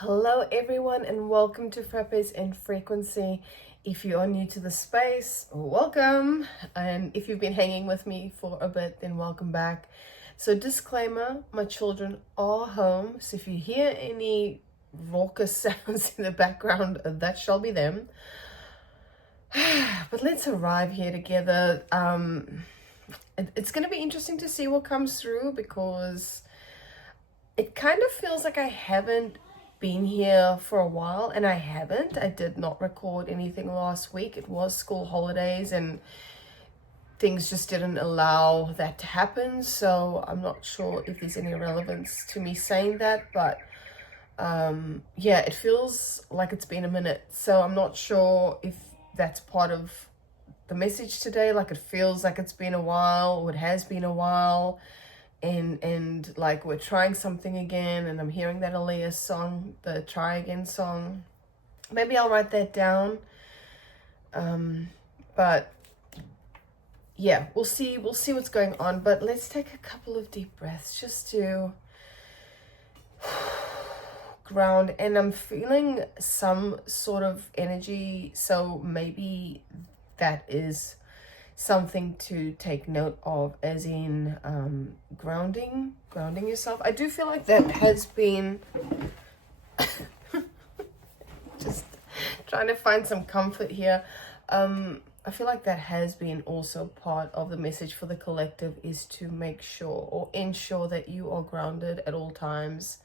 Hello everyone and welcome to Frappes and Frequency. If you are new to the space, welcome. And if you've been hanging with me for a bit, then welcome back. So disclaimer, my children are home. So if you hear any raucous sounds in the background, that shall be them. But let's arrive here together. It's going to be interesting to see what comes through because it kind of feels like I haven't been here for a while, and I did not record anything last week. It was school holidays and things just didn't allow that to happen, so I'm not sure if there's any relevance to me saying that, but yeah, it feels like it's been a minute, so I'm not sure if that's part of the message today. Like, it feels like it's been a while, or it has been a while, and like we're trying something again, and I'm hearing that Aaliyah song, the Try Again song. Maybe I'll write that down. But yeah, we'll see what's going on. But let's take a couple of deep breaths just to ground. And I'm feeling some sort of energy, so maybe that is something to take note of, as in grounding yourself. I do feel like that has been just trying to find some comfort here. I feel like that has been also part of the message for the collective, is to make sure or ensure that you are grounded at all times,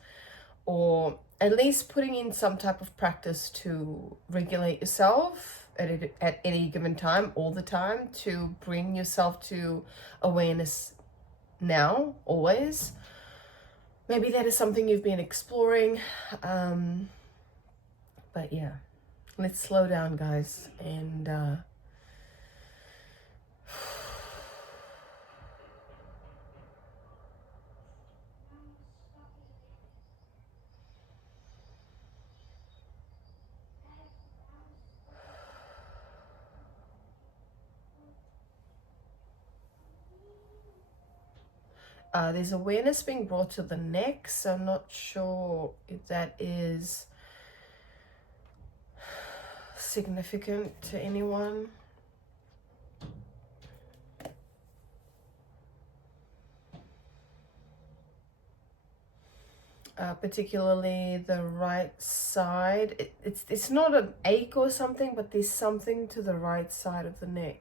or at least putting in some type of practice to regulate yourself at any given time, all the time, to bring yourself to awareness now, always. Maybe that is something you've been exploring. But yeah, let's slow down, guys, and there's awareness being brought to the neck, so I'm not sure if that is significant to anyone. Particularly the right side. It's not an ache or something, but there's something to the right side of the neck.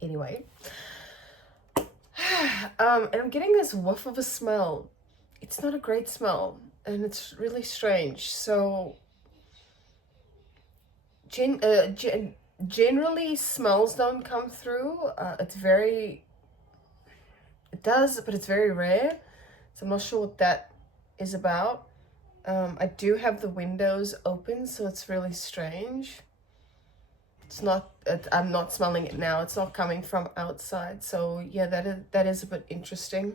Anyway, and I'm getting this whiff of a smell. It's not a great smell, and it's really strange. So generally smells don't come through. It does, but it's very rare, so I'm not sure what that is about. I do have the windows open, so it's really strange. It's not, I'm not smelling it now. It's not coming from outside. So yeah, that is a bit interesting.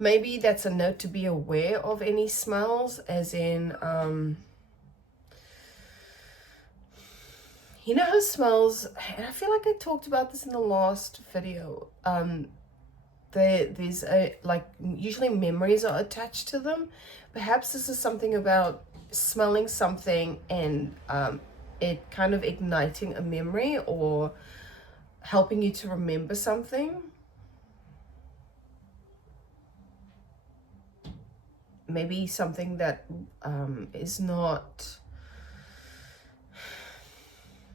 Maybe that's a note to be aware of any smells, as in, you know how smells, and I feel like I talked about this in the last video, there's like usually memories are attached to them. Perhaps this is something about smelling something and it kind of igniting a memory or helping you to remember something. Maybe something that is not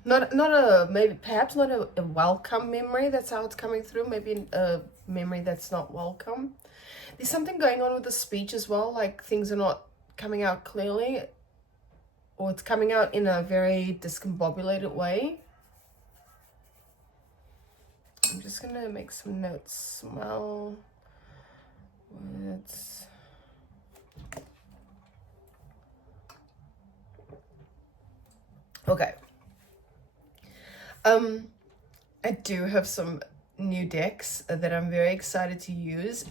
perhaps not a welcome memory. That's how it's coming through. Maybe a memory that's not welcome. There's something going on with the speech as well, like things are not coming out clearly, or it's coming out in a very discombobulated way. I'm just gonna make some notes. Smell words. Okay. I do have some new decks that I'm very excited to use.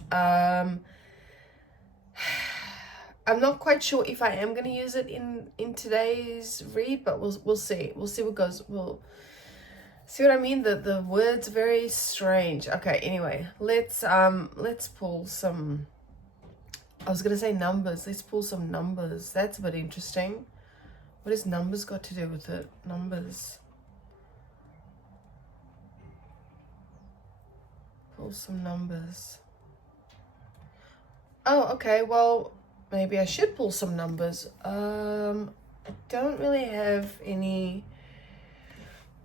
I'm not quite sure if I am going to use it in today's read, but we'll see. We'll see what goes. See what I mean? The word's very strange. Okay, anyway, let's pull some, I was gonna say numbers. Let's pull some numbers. That's a bit interesting. What has numbers got to do with it? Numbers. Pull some numbers. Oh, okay, well, maybe I should pull some numbers. I don't really have any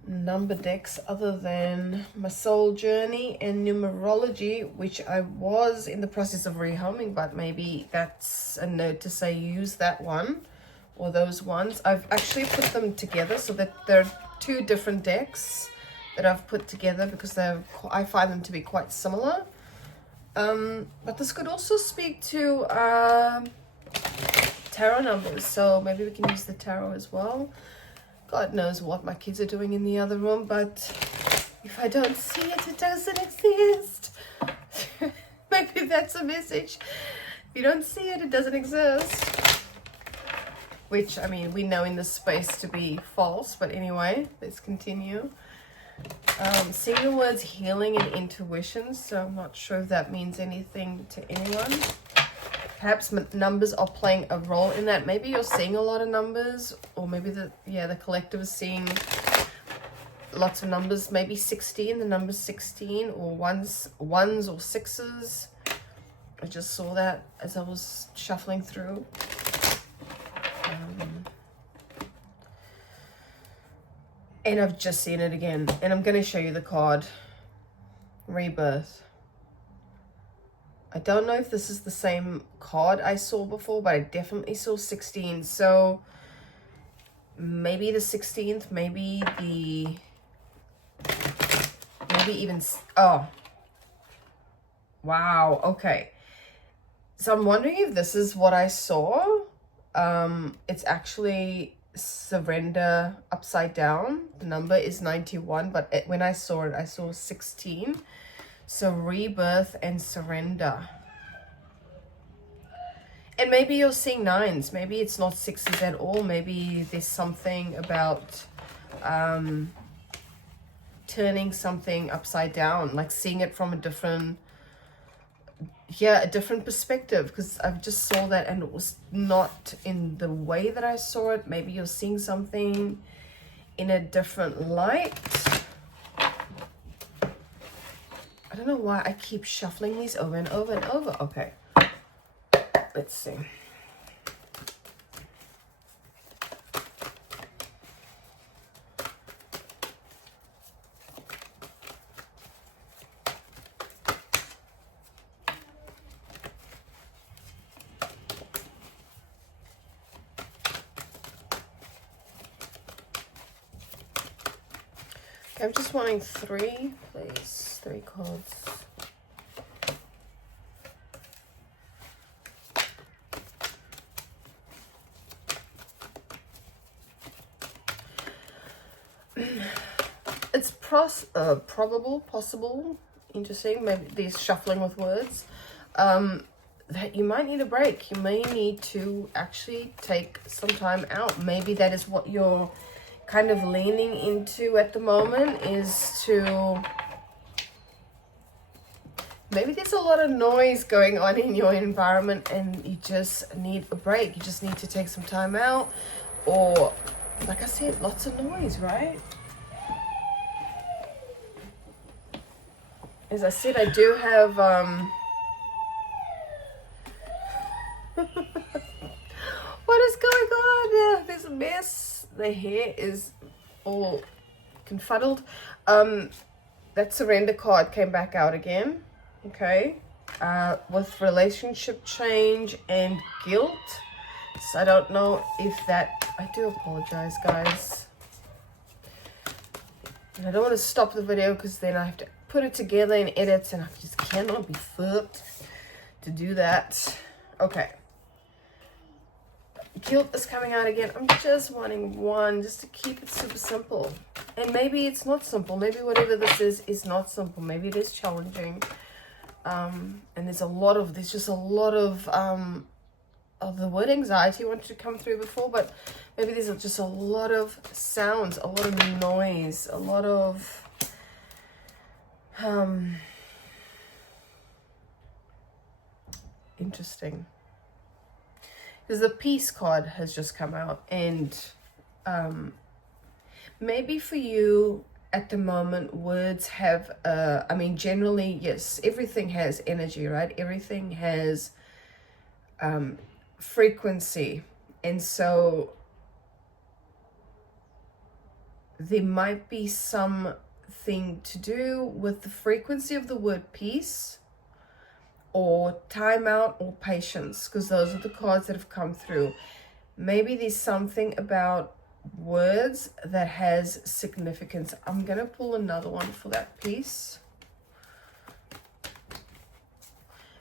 number decks other than my soul journey and numerology, which I was in the process of rehoming, but maybe that's a note to say use that one or those ones. I've actually put them together so that they're two different decks that I've put together because I find them to be quite similar. But this could also speak to tarot numbers, so maybe we can use the tarot as well. God knows what my kids are doing in the other room, but if I don't see it, it doesn't exist. Maybe that's a message. If you don't see it, it doesn't exist. Which, I mean, we know in this space to be false, but anyway, let's continue. Seeing the words healing and intuition, so I'm not sure if that means anything to anyone. Perhaps numbers are playing a role in that. Maybe you're seeing a lot of numbers, or maybe the collective is seeing lots of numbers. Maybe 16, the number 16, or ones or sixes. I just saw that as I was shuffling through. And I've just seen it again. And I'm going to show you the card. Rebirth. I don't know if this is the same card I saw before, but I definitely saw 16. So maybe the 16th, maybe even, oh, wow, okay. So I'm wondering if this is what I saw. It's actually surrender upside down. The number is 91, but when I saw it, I saw 16. So rebirth and surrender. And maybe you're seeing nines. Maybe it's not sixes at all. Maybe there's something about turning something upside down, like seeing it from a different perspective, because I've just saw that and it was not in the way that I saw it. Maybe you're seeing something in a different light. I don't know why I keep shuffling these over and over and over. Okay, let's see. Okay, I'm just wanting 3, please. 3 cards. It's probable, possible, interesting, maybe there's shuffling with words, that you might need a break. You may need to actually take some time out. Maybe that is what you're kind of leaning into at the moment, is to... Maybe there's a lot of noise going on in your environment and you just need a break. You just need to take some time out. Or, like I said, lots of noise, right? As I said, I do have... What is going on? There's a mess. The hair is all confuddled. That surrender card came back out again. Okay, with relationship change and guilt. So I don't know if that... I do apologize, guys. And I don't want to stop the video because then I have to put it together and edit, and I just cannot be fucked to do that. Okay. Guilt is coming out again. I'm just wanting one, just to keep it super simple. And maybe it's not simple. Maybe whatever this is not simple. Maybe it is challenging. And there's just a lot of the word anxiety wanted to come through before, but Maybe there's just a lot of sounds, a lot of noise, a lot of interesting. Because the peace card has just come out, and maybe for you at the moment, words have I mean, generally, yes, everything has energy, right? Everything has frequency, and so there might be something to do with the frequency of the word peace or timeout or patience, because those are the cards that have come through. Maybe there's something about words that has significance. I'm gonna pull another one for that piece.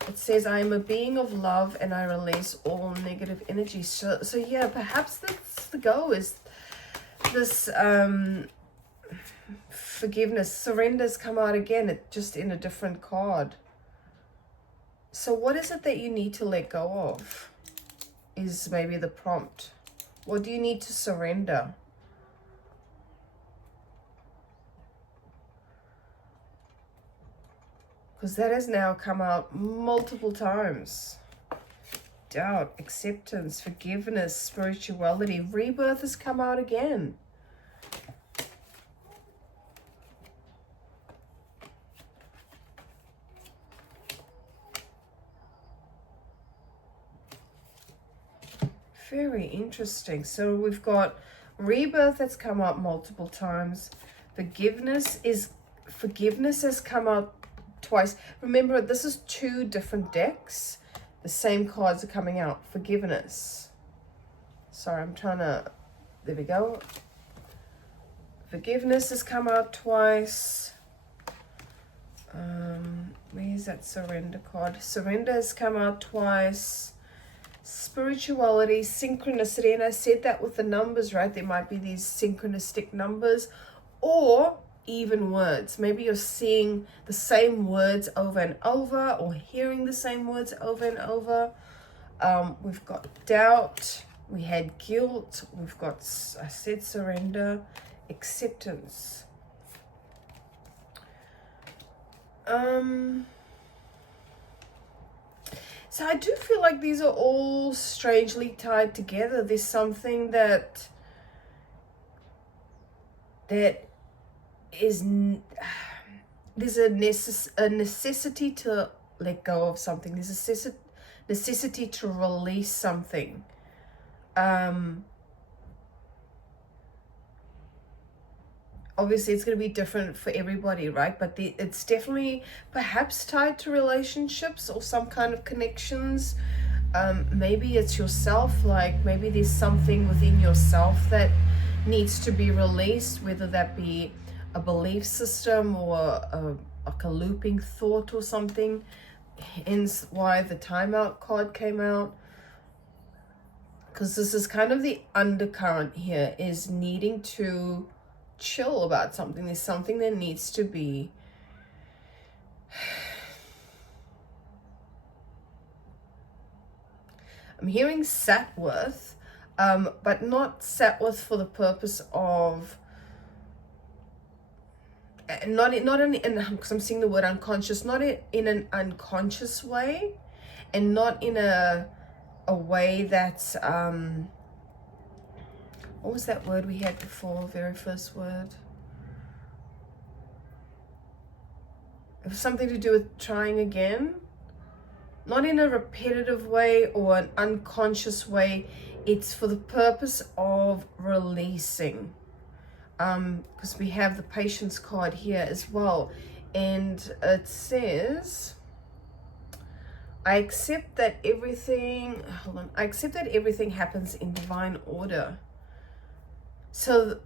It says, I am a being of love and I release all negative energy. So yeah, perhaps that's the goal, is this forgiveness. Surrender's come out again, just in a different card. So what is it that you need to let go of, is maybe the prompt. What do you need to surrender? Because that has now come out multiple times. Doubt, acceptance, forgiveness, spirituality. Rebirth has come out again. Very interesting. So we've got rebirth that's come up multiple times. Forgiveness has come out twice. Remember, this is two different decks. The same cards are coming out. Forgiveness. Sorry, I'm trying to... There we go. Forgiveness has come out twice. Where's that surrender card? Surrender has come out twice. Spirituality, synchronicity, and I said that with the numbers, right? There might be these synchronistic numbers, or even words. Maybe you're seeing the same words over and over, or hearing the same words over and over. We've got doubt, we had guilt, we've got, I said, surrender, acceptance. So I do feel like these are all strangely tied together. There's something that is, there's a necessity to let go of something. There's a necessity to release something. Obviously it's going to be different for everybody, right? But it's definitely perhaps tied to relationships or some kind of connections. Maybe it's yourself, like maybe there's something within yourself that needs to be released, whether that be a belief system or like a looping thought or something. Hence why the timeout card came out. Because this is kind of the undercurrent here, is needing to chill about something. There's something that needs to be I'm hearing sat with, but not sat with for the purpose of not in because I'm seeing the word unconscious, not in an unconscious way, and not in a way that's what was that word we had before? Very first word. It was something to do with trying again. Not in a repetitive way or an unconscious way. It's for the purpose of releasing. Because we have the patience card here as well. And it says, I accept that everything, I accept that everything happens in divine order. So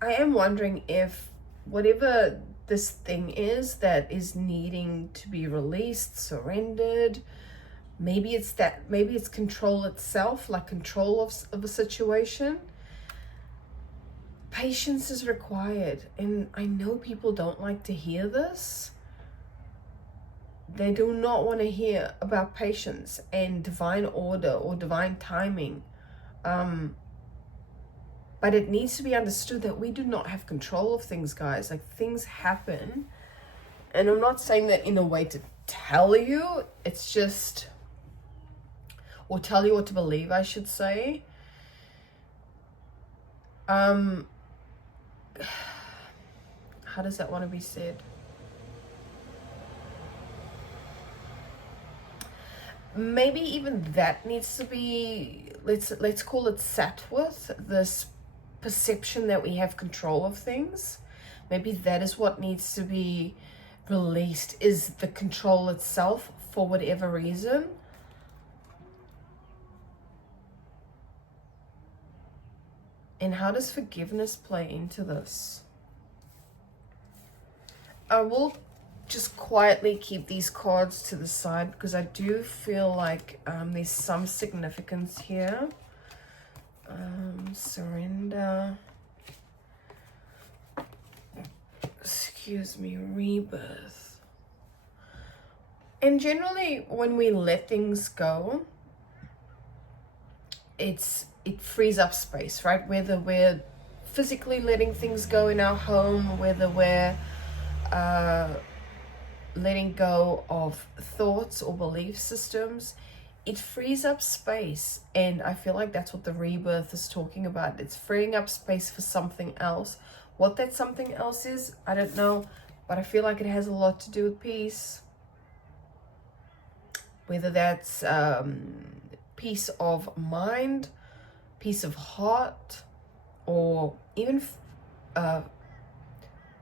I am wondering if whatever this thing is that is needing to be released, surrendered, maybe it's control itself, like control of a situation. Patience is required. And I know people don't like to hear this. They do not want to hear about patience and divine order or divine timing. But it needs to be understood that we do not have control of things, guys. Like, things happen. And I'm not saying that in a way to tell you. It's just, or tell you what to believe, I should say. How does that want to be said? Maybe even that needs to be, let's call it sat with, this perception that we have control of things. Maybe that is what needs to be released, is the control itself, for whatever reason. And how does forgiveness play into this? I will just quietly keep these cards to the side because I do feel like there's some significance here. Surrender. Excuse me, rebirth. And generally, when we let things go, it frees up space, right? Whether we're physically letting things go in our home, whether we're letting go of thoughts or belief systems, it frees up space. And I feel like that's what the rebirth is talking about. It's freeing up space for something else. What that something else is, I don't know, but I feel like it has a lot to do with peace. Whether that's peace of mind, peace of heart, or even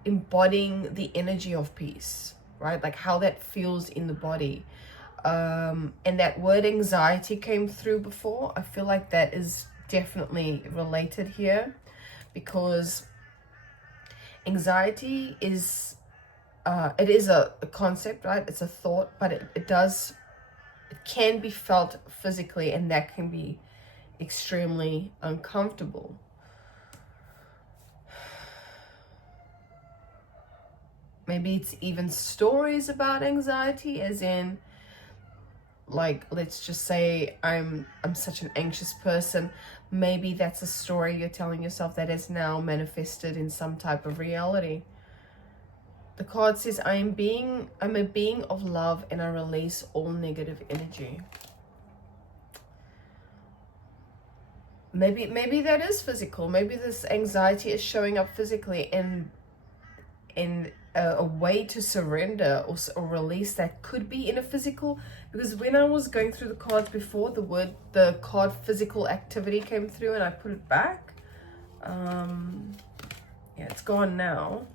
embodying the energy of peace, right? Like how that feels in the body. And that word anxiety came through before. I feel like that is definitely related here, because anxiety is it is a concept, right? It's a thought, but it can be felt physically, and that can be extremely uncomfortable. Maybe it's even stories about anxiety, as in, like, let's just say I'm such an anxious person. Maybe that's a story you're telling yourself that is now manifested in some type of reality. The card says, I'm a being of love, and I release all negative energy. Maybe that is physical. Maybe this anxiety is showing up physically, and a way to surrender or release that could be in a physical. Because when I was going through the cards before, the card physical activity came through, and I put it back. Yeah, it's gone now.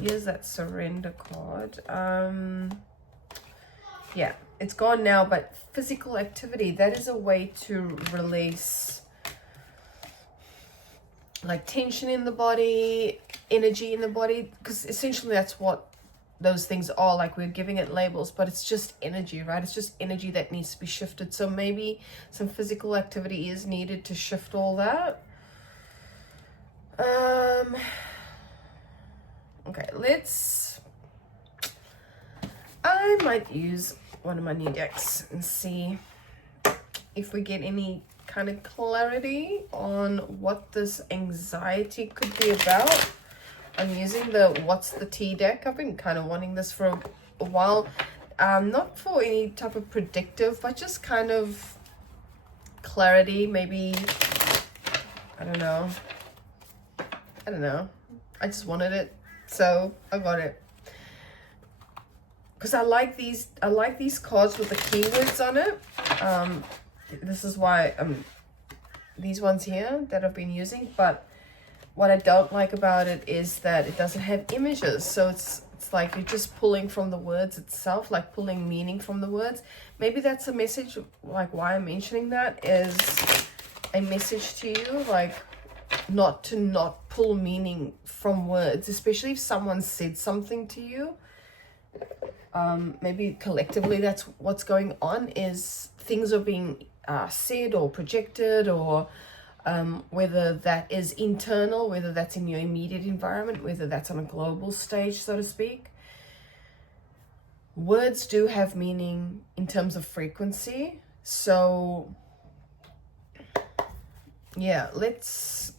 Here's that surrender card. Yeah, it's gone now, but physical activity, that is a way to release like tension in the body, energy in the body, because essentially that's what those things are. Like, we're giving it labels, but it's just energy, right? It's just energy that needs to be shifted. So maybe some physical activity is needed to shift all that. Okay, I might use one of my new decks and see if we get any kind of clarity on what this anxiety could be about. I'm using the What's the Tea deck. I've been kind of wanting this for a while. Not for any type of predictive, but just kind of clarity, maybe. I don't know. I just wanted it, so I got it. Because I like these cards with the keywords on it. This is why these ones here that I've been using. But what I don't like about it is that it doesn't have images. So it's like you're just pulling from the words itself, like pulling meaning from the words. Maybe that's a message, like why I'm mentioning that is a message to you, like not to pull meaning from words, especially if someone said something to you. Maybe collectively that's what's going on, is things are being said or projected, or whether that is internal, whether that's in your immediate environment, whether that's on a global stage, so to speak. Words do have meaning in terms of frequency. So Yeah, let's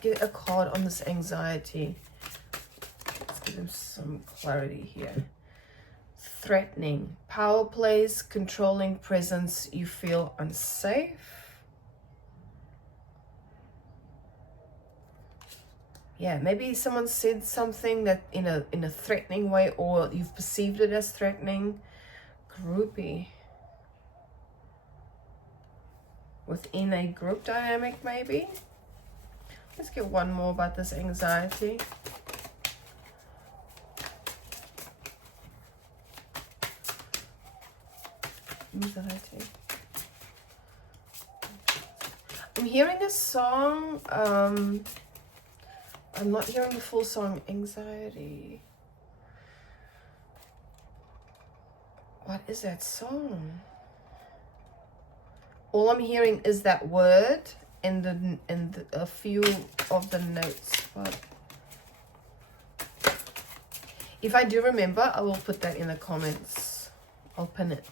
get a card on this anxiety. Let's give them some clarity here. Threatening, power plays, controlling presence, you feel unsafe. Yeah, maybe someone said something that in a threatening way, or you've perceived it as threatening. Groupie. Within a group dynamic, maybe. Let's get one more about this anxiety. Anxiety. I'm hearing a song. I'm not hearing the full song. Anxiety. What is that song? All I'm hearing is that word and a few of the notes. But if I do remember, I will put that in the comments. I'll pin it.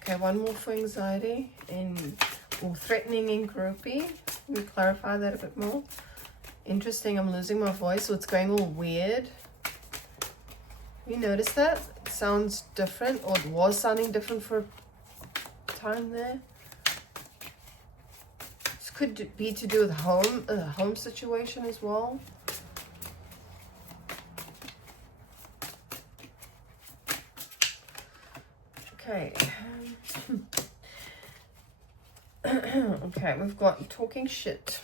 Okay, one more for anxiety and threatening and groupie. Let me clarify that a bit more. Interesting, I'm losing my voice, so it's going all weird. You notice that? It sounds different, or it was sounding different for a time there. This could be to do with home situation as well. Okay. Okay, we've got talking shit.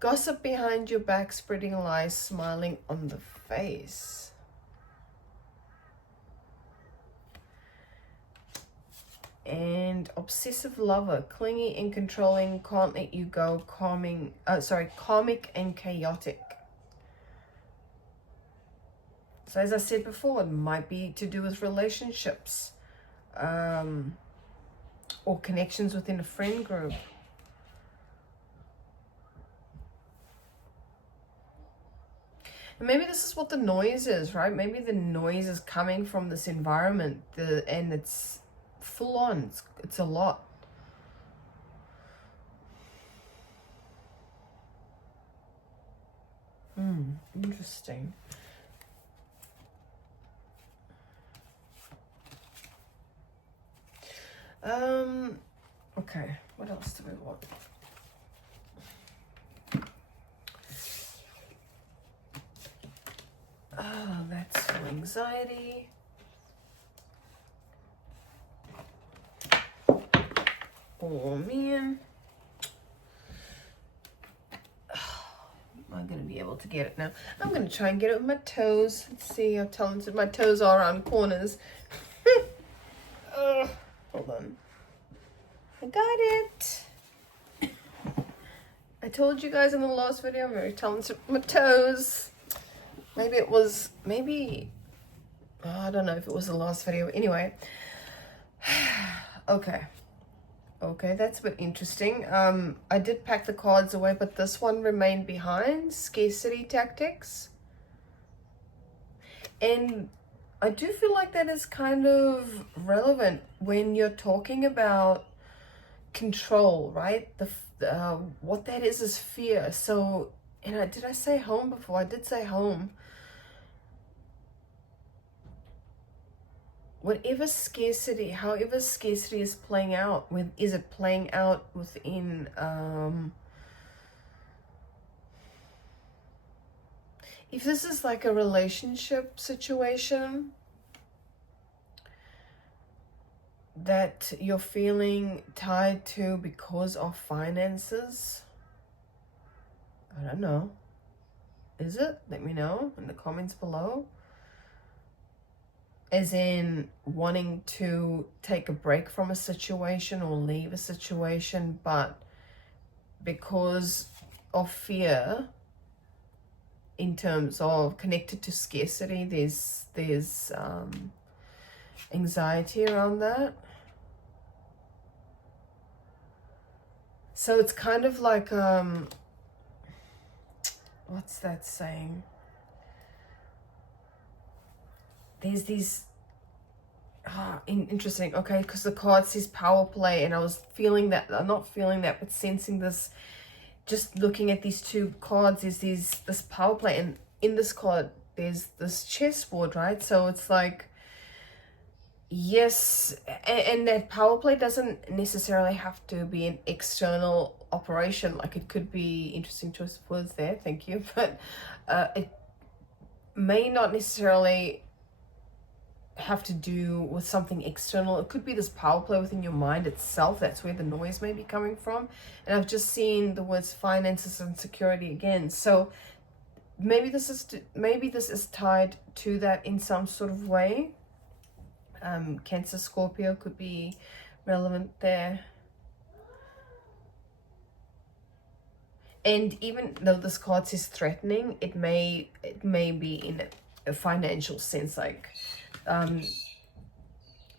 Gossip behind your back, spreading lies, smiling on the face. And obsessive lover, clingy and controlling, can't let you go, comic and chaotic. So as I said before, it might be to do with relationships, or connections within a friend group. And maybe this is what the noise is, right? Maybe the noise is coming from this environment, and it's full on. It's a lot. Interesting. Okay, what else do we want? That's for anxiety. Oh man. Am I going to be able to get it now? I'm going to try and get it with my toes. Let's see how talented my toes are around corners. Hold on. I got it. I told you guys in the last video I'm very talented with my toes. Maybe it was, I don't know if it was the last video. Anyway. Okay, that's a bit interesting. I did pack the cards away, but this one remained behind. Scarcity tactics. And I do feel like that is kind of relevant when you're talking about control, right? What that is fear. So, and did I say home before? I did say home. Whatever scarcity, however scarcity is playing out, is it playing out within if this is like a relationship situation that you're feeling tied to because of finances, I don't know. Is it? Let me know in the comments below. As in wanting to take a break from a situation or leave a situation, but because of fear, in terms of connected to scarcity, there's anxiety around that. So it's kind of like what's that saying? There's these Interesting. Okay, because the card says power play, and I was feeling that, not feeling that, but sensing this. Just looking at these two cards, is this power play, and in this card there's this chessboard, right? So it's like, yes, and that power play doesn't necessarily have to be an external operation. Like, it could be, interesting choice of words there, thank you, but it may not necessarily have to do with something external. It could be this power play within your mind itself. That's where the noise may be coming from. And I've just seen the words finances and security again. So maybe this is tied to that in some sort of way. Cancer, Scorpio could be relevant there. And even though this card says threatening, it may be in a financial sense, like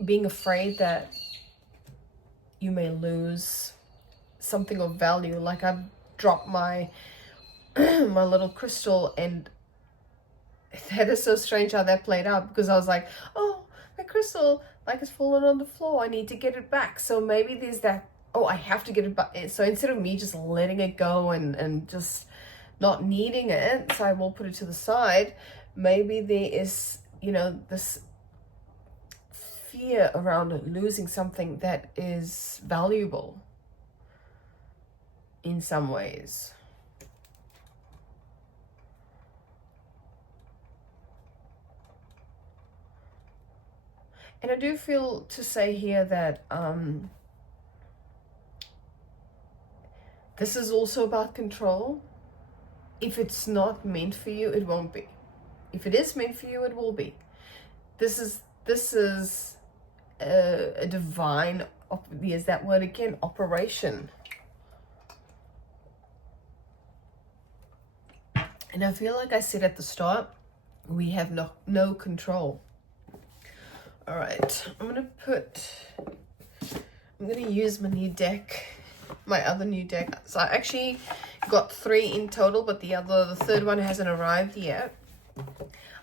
being afraid that you may lose something of value. Like, I've dropped my my little crystal, and that is so strange how that played out, because I was like, oh, my crystal, like, it's fallen on the floor, I need to get it back. So maybe there's that, oh, I have to get it back. So instead of me just letting it go and just not needing it, so I will put it to the side, maybe there is, you know, this fear around losing something that is valuable in some ways. And I do feel to say here that this is also about control. If it's not meant for you, it won't be. If it is meant for you, it will be. This is a divine, there's that word again, operation. And I feel like I said at the start, we have no control. All right, I'm gonna use my new deck, my other new deck. So I actually got 3 in total, but the third one hasn't arrived yet.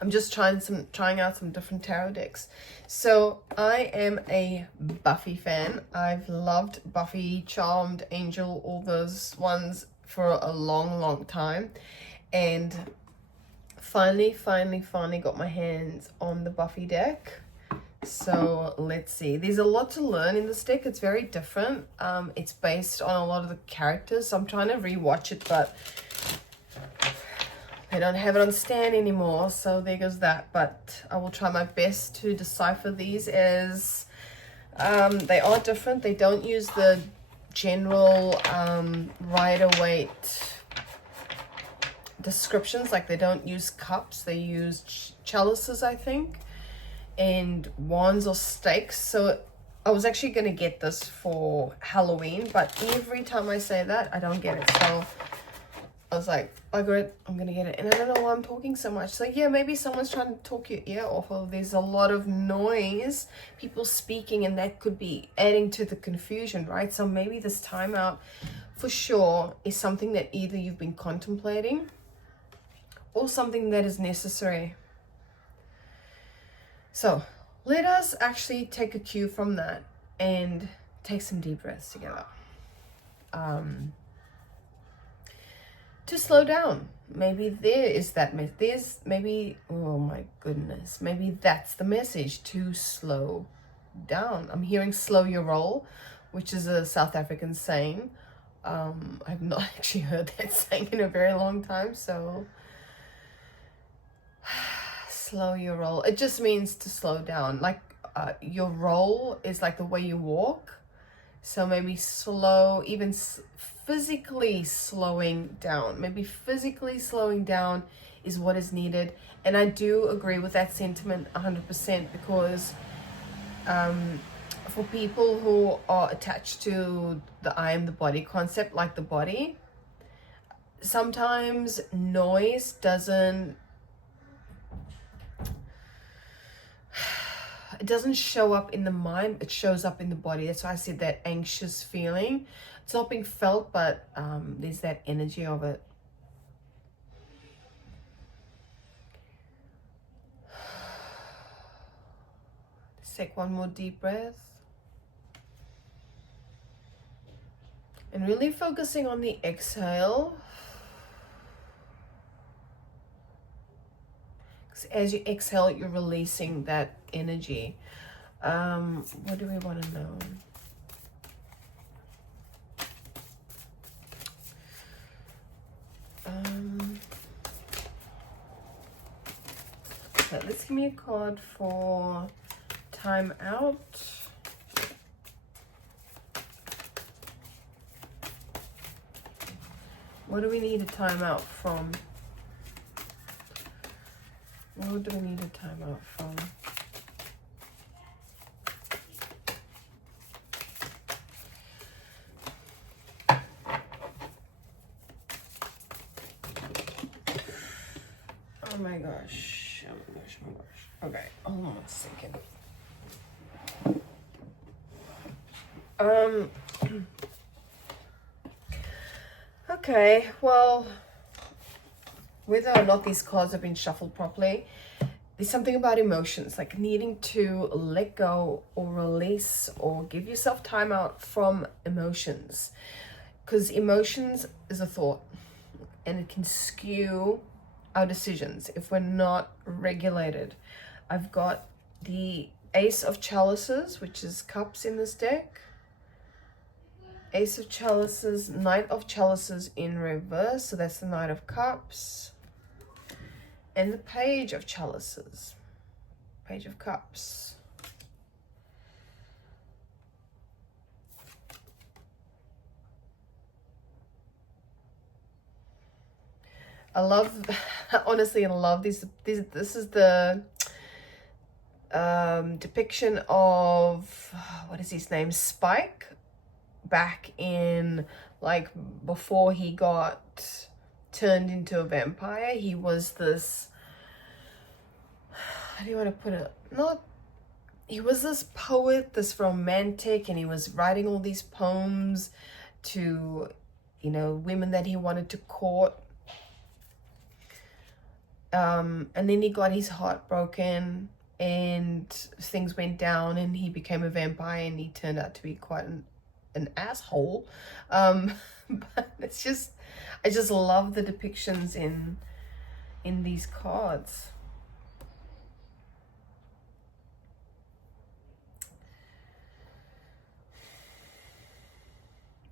I'm just trying out some different tarot decks. So I am a Buffy fan. I've loved Buffy, Charmed, Angel, all those ones for a long time. And finally got my hands on the Buffy deck. So let's see. There's a lot to learn in this deck. It's very different. It's based on a lot of the characters. So I'm trying to rewatch it, but I don't have it on stand anymore, so there goes that. But I will try my best to decipher these, as they are different. They don't use the general Rider-Waite descriptions. Like, they don't use cups, they use chalices, I think, and wands or stakes. So I was actually going to get this for Halloween, but every time I say that, I don't get it. So I was like, I got it, I'm gonna get it. And I don't know why I'm talking so much. So yeah, maybe someone's trying to talk your ear off. Or there's a lot of noise, people speaking, and that could be adding to the confusion, right? So maybe this timeout for sure is something that either you've been contemplating or something that is necessary. So let us actually take a cue from that and take some deep breaths together. To slow down. Maybe there is that maybe, oh my goodness, maybe that's the message, to slow down. I'm hearing slow your roll, which is a South African saying. I've not actually heard that saying in a very long time, so slow your roll. It just means to slow down. Like, your roll is like the way you walk. So maybe slow, even physically slowing down. Maybe physically slowing down is what is needed. And I do agree with that sentiment 100%, because for people who are attached to the I am the body concept, like the body, sometimes noise doesn't show up in the mind, it shows up in the body. That's why I said that anxious feeling. It's not being felt, but there's that energy of it. Take one more deep breath. And really focusing on the exhale. Because as you exhale, you're releasing that energy. What do we want to know? Okay, let's give me a card for time out. What do we need a timeout from? What do we need a timeout from? Oh my gosh. Oh my gosh, oh my gosh. Okay, hold on a second. Okay, well, whether or not these cards have been shuffled properly, there's something about emotions, like needing to let go or release or give yourself time out from emotions. Because emotions is a thought and it can skew our decisions if we're not regulated. I've got the Ace of Chalices, which is cups in this deck. Ace of Chalices, Knight of Chalices in reverse, so that's the Knight of Cups. And the Page of Chalices, Page of Cups. I love, honestly, I love these. This is the depiction of, what is his name, Spike, back in, like, before he got turned into a vampire. He was this, how do you want to put it, he was this poet, this romantic, and he was writing all these poems to, you know, women that he wanted to court. And then he got his heart broken and things went down and he became a vampire and he turned out to be quite an asshole. But it's just, I just love the depictions in these cards.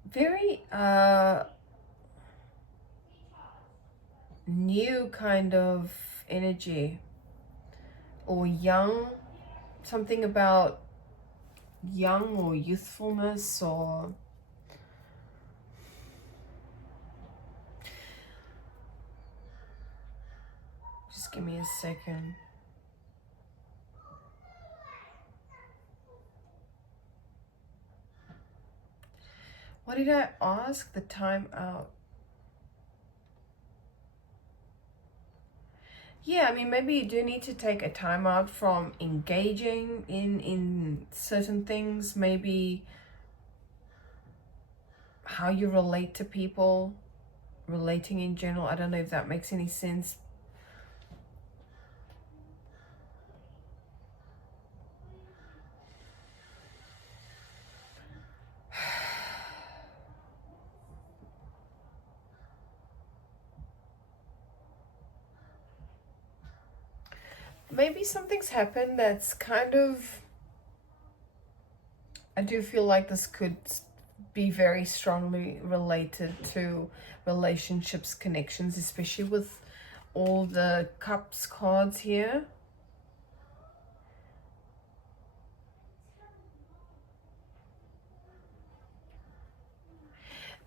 Very new kind of energy, or young, something about young or youthfulness, or just give me a second. What did I ask? The time out. Yeah, I mean, maybe you do need to take a time out from engaging in certain things. Maybe how you relate to people, relating in general. I don't know if that makes any sense. Maybe something's happened that's kind of, I do feel like this could be very strongly related to relationships, connections, especially with all the cups cards here.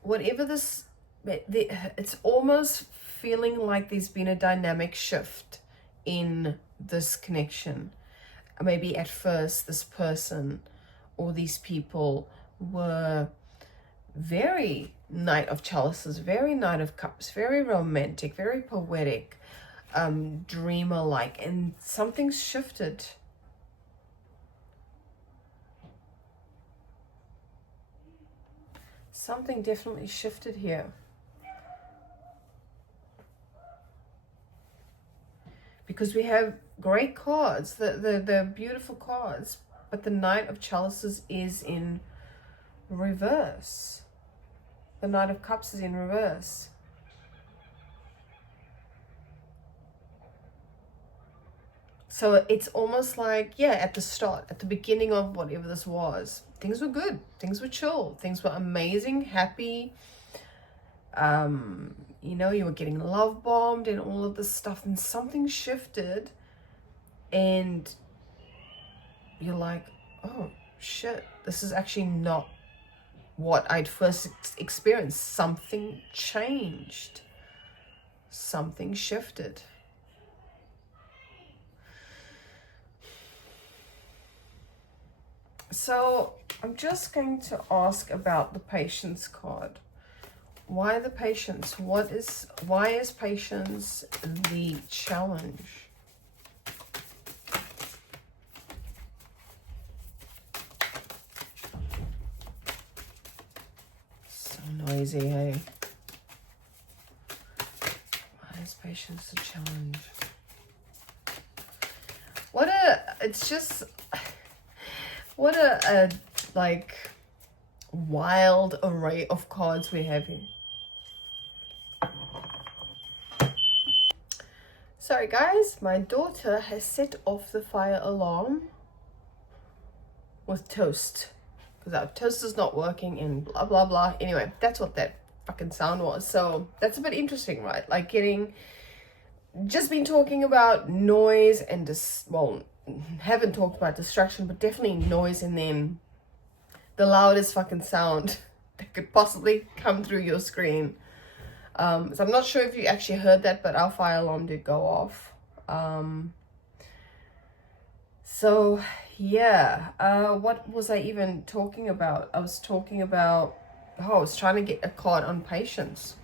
Whatever this, it's almost feeling like there's been a dynamic shift in this connection. Maybe at first this person or these people were very Knight of Chalices, very Knight of Cups, very romantic, very poetic, dreamer-like, and something's shifted. Something definitely shifted here. Because we have great cards, the beautiful cards, but the Knight of Chalices is in reverse. The Knight of Cups is in reverse. So it's almost like, yeah, at the start, at the beginning of whatever this was, things were good, things were chill, things were amazing, happy. You know, you were getting love bombed and all of this stuff, and something shifted and you're like, oh shit, this is actually not what I'd first experienced. Something changed, something shifted. So I'm just going to ask about the Patience card. Why the Patience? Why is Patience the challenge? So noisy, hey? Why is Patience the challenge? What a like wild array of cards we have here. Sorry guys, my daughter has set off the fire alarm with toast because our toaster's not working and blah blah blah. Anyway, that's what that fucking sound was. So that's a bit interesting, right? Like just been talking about noise and haven't talked about distraction, but definitely noise, and then the loudest fucking sound that could possibly come through your screen. So I'm not sure if you actually heard that, but our fire alarm did go off. So yeah, what was I even talking about? I was talking about, I was trying to get a card on Patience.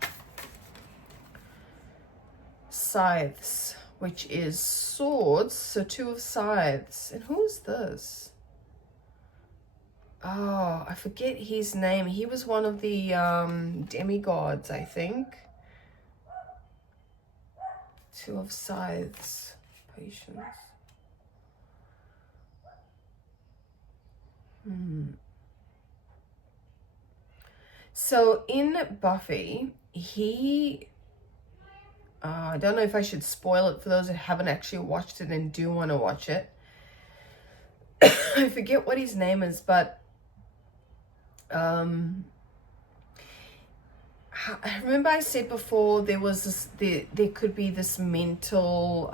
Scythes, which is swords, so 2 of scythes. And who is this? Oh, I forget his name. He was one of the demigods, I think. 2 of scythes. Patience. So in Buffy, I don't know if I should spoil it for those that haven't actually watched it and do want to watch it. I forget what his name is, but I remember I said before there was this, there could be this mental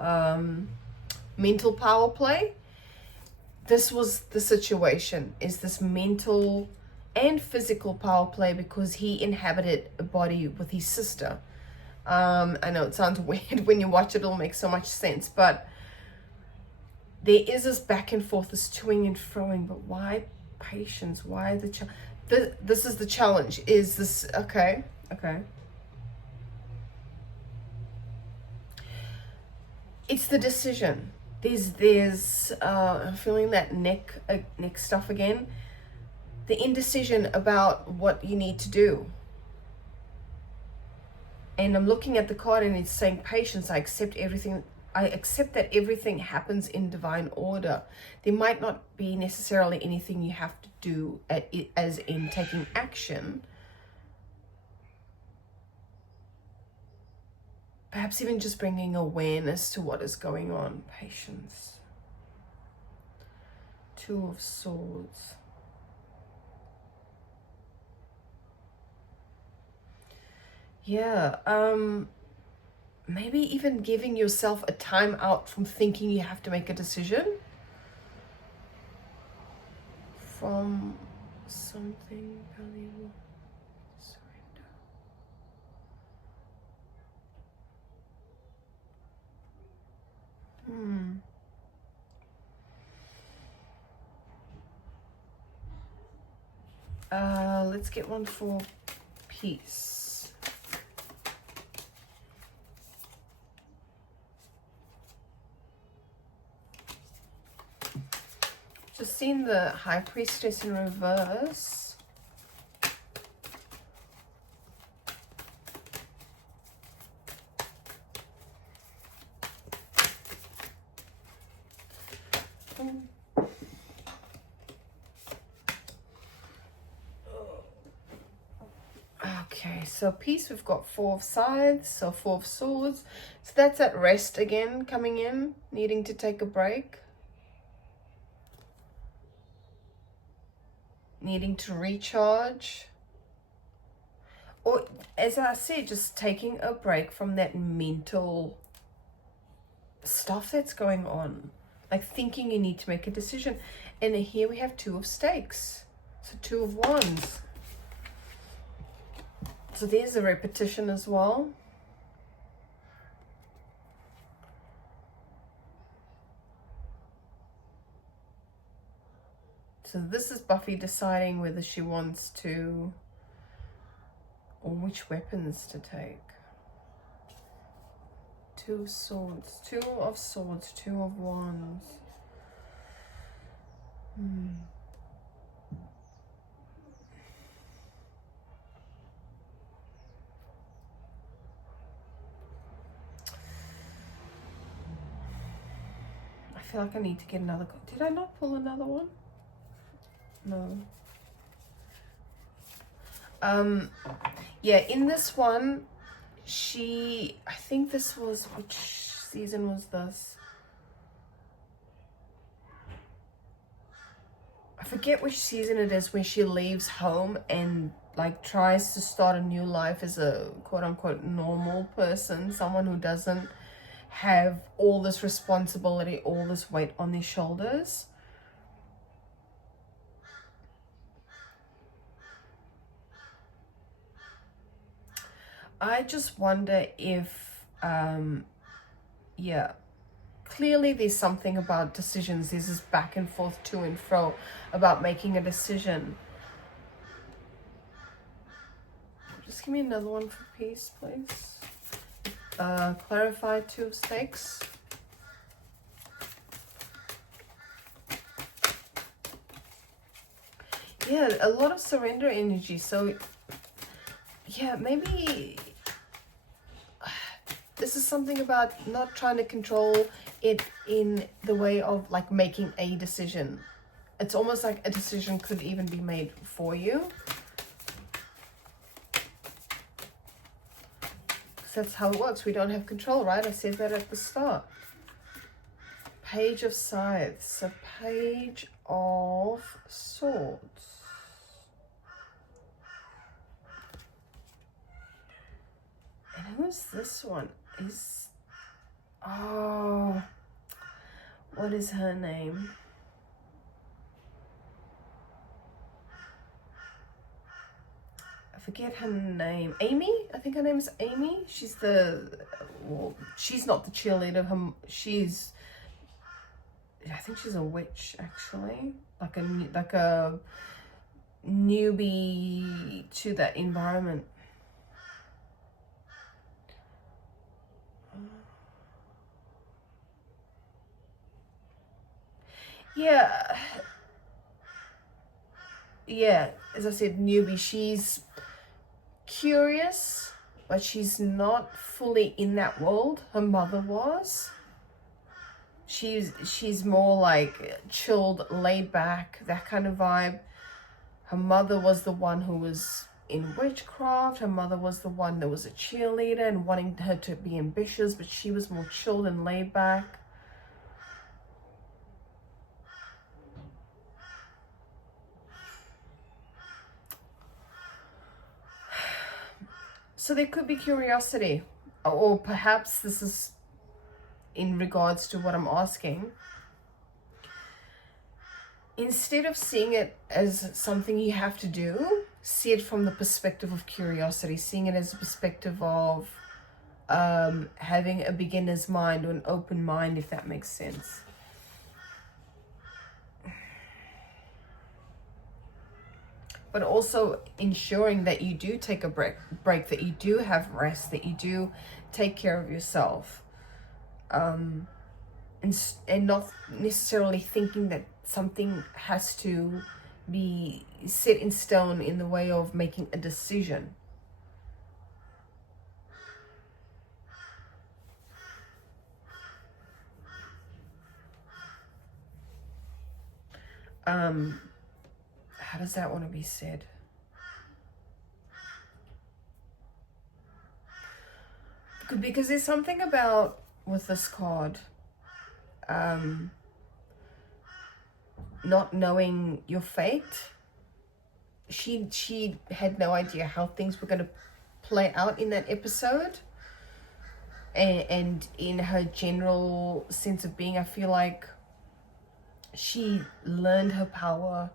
power play. This was the situation, is this mental and physical power play, because he inhabited a body with his sister. I know it sounds weird when you watch it, it'll make so much sense, but there is this back and forth, this toing and froing. But why Patience? Why this is the challenge? Is this okay? It's the decision. There's I'm feeling that neck stuff again. The indecision about what you need to do. And I'm looking at the card and it's saying Patience. I accept everything. I accept that everything happens in divine order. There might not be necessarily anything you have to do as in taking action. Perhaps even just bringing awareness to what is going on. Patience. 2 of Swords. Yeah, maybe even giving yourself a time out from thinking you have to make a decision. From something valuable. Surrender. Let's get one for peace. Just seen the High Priestess in reverse. Okay, so peace, we've got 4 of scythes, so 4 of swords. So that's at rest again, coming in, needing to take a break. Needing to recharge. Or, as I said, just taking a break from that mental stuff that's going on. Like thinking you need to make a decision. And here we have 2 of stakes. So 2 of wands. So there's a repetition as well. So this is Buffy deciding whether she wants to, or which weapons to take. 2 of swords, 2 of swords, 2 of wands. I feel like I need to get another. Did I not pull another one? No. Yeah, in this one, I think this was, which season was this? I forget which season it is, when she leaves home and like tries to start a new life as a quote-unquote normal person, someone who doesn't have all this responsibility, all this weight on their shoulders. I just wonder if, yeah, clearly there's something about decisions. There's this back and forth, to and fro about making a decision. Just give me another one for peace, please. Clarify 2 of stakes. Yeah, a lot of surrender energy. So yeah, maybe this is something about not trying to control it in the way of like making a decision. It's almost like a decision could even be made for you. That's how it works. We don't have control, right? I said that at the start. Page of Scythes. So Page of Swords. And who's this one? Oh, what is her name? I forget her name. Amy? I think her name is Amy. She's she's not the cheerleader. I think she's a witch, actually. Like a newbie to that environment. Yeah, as I said, newbie. She's curious, but she's not fully in that world. Her mother was. She's more like chilled, laid back, that kind of vibe. Her mother was the one who was in witchcraft. Her mother was the one that was a cheerleader and wanting her to be ambitious, but she was more chilled and laid back. So there could be curiosity, or perhaps this is in regards to what I'm asking. Instead of seeing it as something you have to do, see it from the perspective of curiosity, seeing it as a perspective of having a beginner's mind or an open mind, if that makes sense. But also ensuring that you do take a break, that you do have rest, that you do take care of yourself. And not necessarily thinking that something has to be set in stone in the way of making a decision. How does that want to be said? Because there's something about with this card, not knowing your fate. She had no idea how things were going to play out in that episode, and in her general sense of being, I feel like she learned her power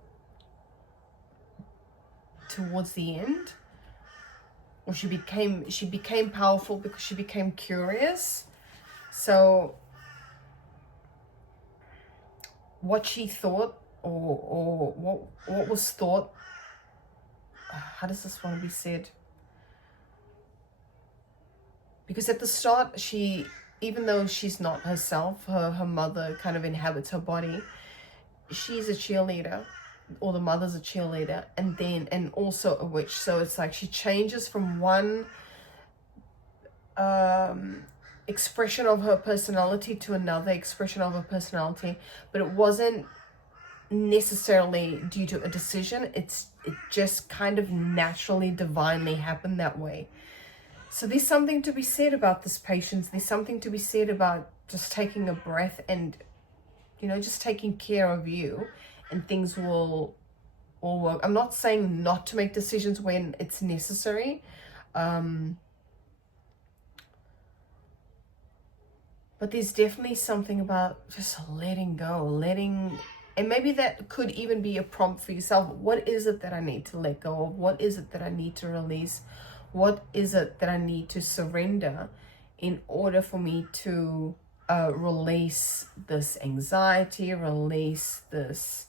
towards the end, or she became powerful because she became curious. So what she thought, or what was thought, how does this want to be said? Because at the start, she, even though she's not herself, her mother kind of inhabits her body, she's a cheerleader, or the mother's a cheerleader, and also a witch. So it's like she changes from one expression of her personality to another expression of her personality, but it wasn't necessarily due to a decision. It just kind of naturally, divinely happened that way. So there's something to be said about this patience. There's something to be said about just taking a breath and, just taking care of you, and things will all work. I'm not saying not to make decisions when it's necessary. But there's definitely something about just letting go, and maybe that could even be a prompt for yourself. What is it that I need to let go of? What is it that I need to release? What is it that I need to surrender in order for me to release this anxiety, release this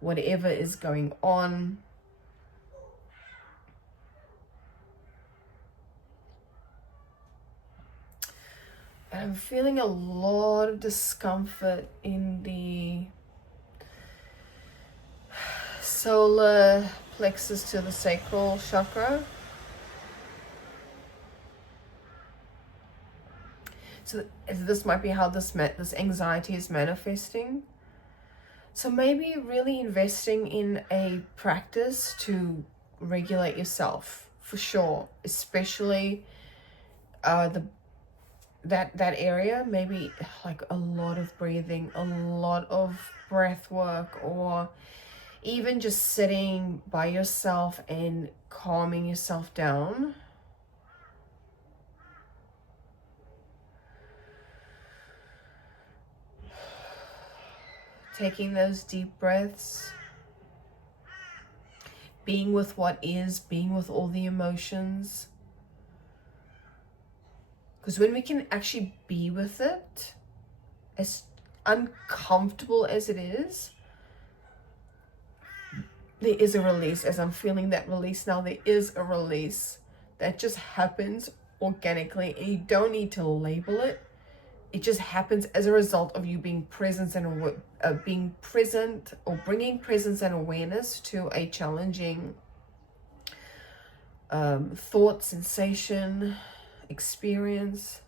whatever is going on? And I'm feeling a lot of discomfort in the solar plexus to the sacral chakra. So this might be how this anxiety is manifesting. So maybe really investing in a practice to regulate yourself, for sure, especially that area. Maybe like a lot of breathing, a lot of breath work, or even just sitting by yourself and calming yourself down. Taking those deep breaths, being with what is, being with all the emotions. Because when we can actually be with it, as uncomfortable as it is, there is a release. As I'm feeling that release now, there is a release that just happens organically, and you don't need to label it. It just happens as a result of you being present and being present, or bringing presence and awareness to a challenging thought, sensation, experience.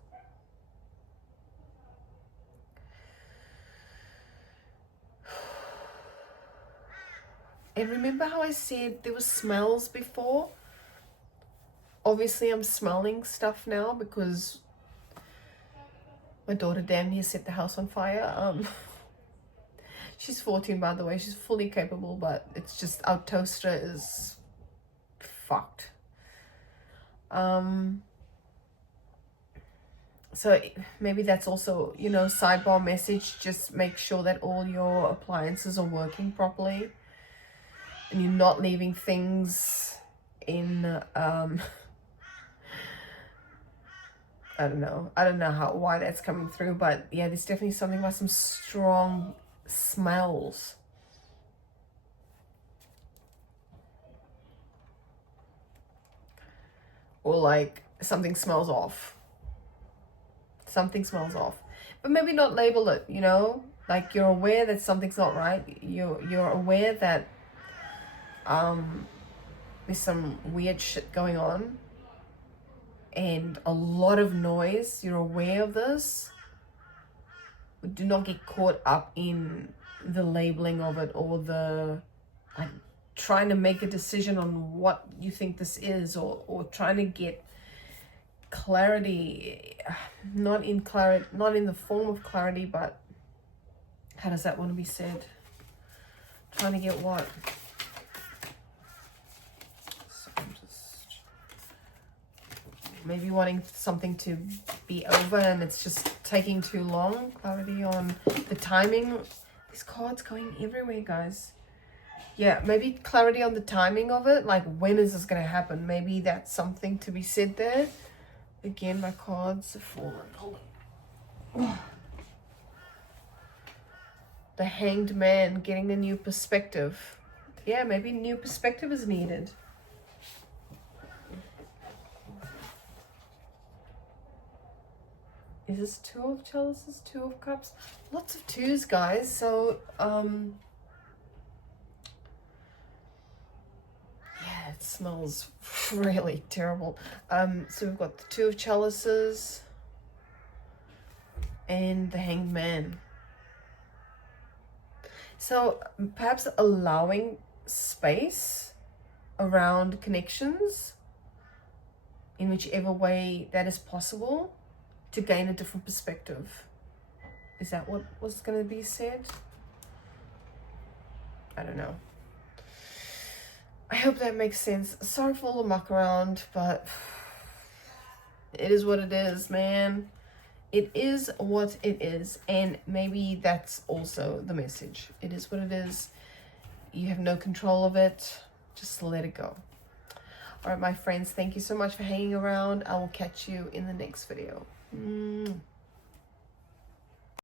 And remember how I said there were smells before? Obviously I'm smelling stuff now because my daughter damn near set the house on fire. She's 14, by the way. She's fully capable, but it's just our toaster is fucked. So maybe that's also, sidebar message. Just make sure that all your appliances are working properly, and you're not leaving things in I don't know why that's coming through, but yeah, there's definitely something about some strong smells. Or like something smells off. Something smells off. But maybe not label it, like you're aware that something's not right. You're aware that there's some weird shit going on and a lot of noise. You're aware of this. Do not get caught up in the labeling of it, or the trying to make a decision on what you think this is, or trying to get clarity, not in clarity, not in the form of clarity, but how does that want to be said? Trying to get what? So I'm just maybe wanting something to be over and it's just taking too long. Clarity on the timing. These cards going everywhere, guys. Yeah, maybe clarity on the timing of it. Like, when is this going to happen? Maybe that's something to be said there. Again, my cards are falling. Hold on. The Hanged Man, getting a new perspective. Yeah, maybe new perspective is needed. Is this Two of Chalices, Two of Cups? Lots of twos, guys. So, yeah, it smells really terrible. So we've got the Two of Chalices and the Hanged Man. So perhaps allowing space around connections in whichever way that is possible to gain a different perspective. Is that what was going to be said? I don't know. I hope that makes sense. Sorry for all the muck around, but it is what it is, man. It is what it is, and maybe that's also the message. It is what it is. You have no control of it. Just let it go. All right, my friends, thank you so much for hanging around. I will catch you in the next video.